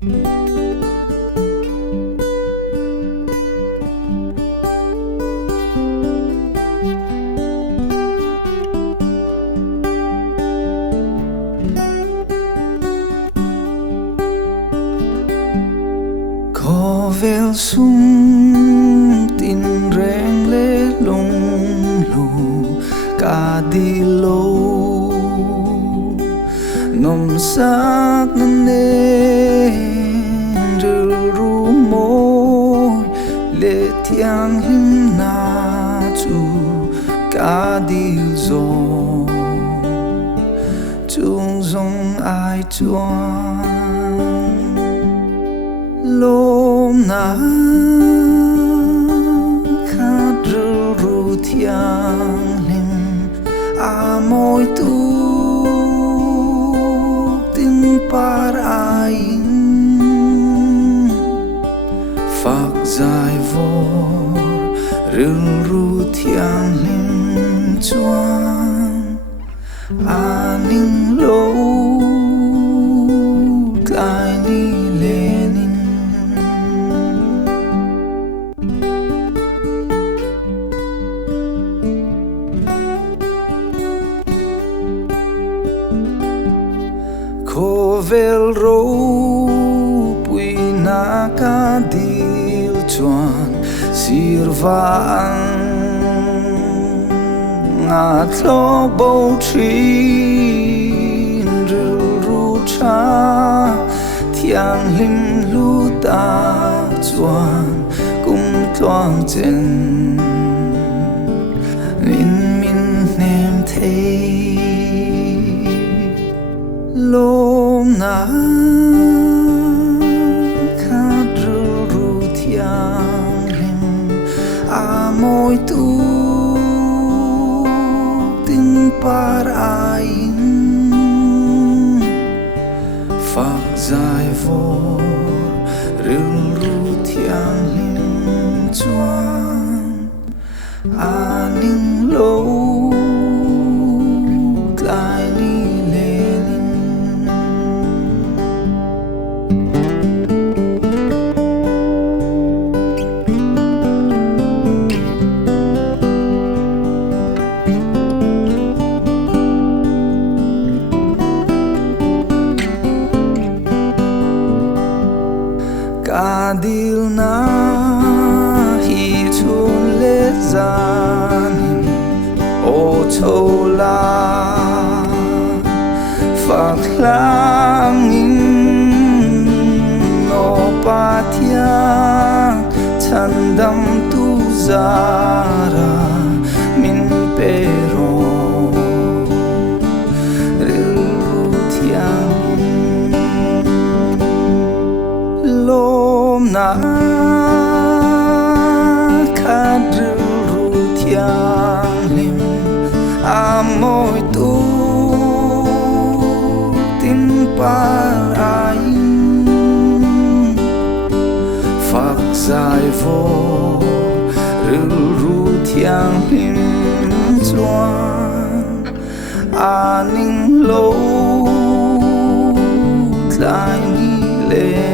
Khawvel sung tinreng le lunghlu ka di lo nom sak na ne ru môi le thiang him na chu ka di zo chung zong ai chuan lom na khát ru thiang lim a môi tu tin par ain phak dài vor ru thiang lim chuan aning lo tlai ni lenin Khawvel ro pui na ka dil chuan sirva nga tlo bo trin ru cha thiang lim lu ta chuan kum tloang chen min nem thei lom na khát ru thiang lim a môi tu tin par ain phak dài vor ru thiang lim chuan aning lo tlai ni lenin ka dil na hi chun le zanin o chola phak lang in no pathia chan dam tu zara min pero lom na khát ru thiang lim a môi tu tin par ain phak dài vor ru thiang lim chuan aning lo tlai ni le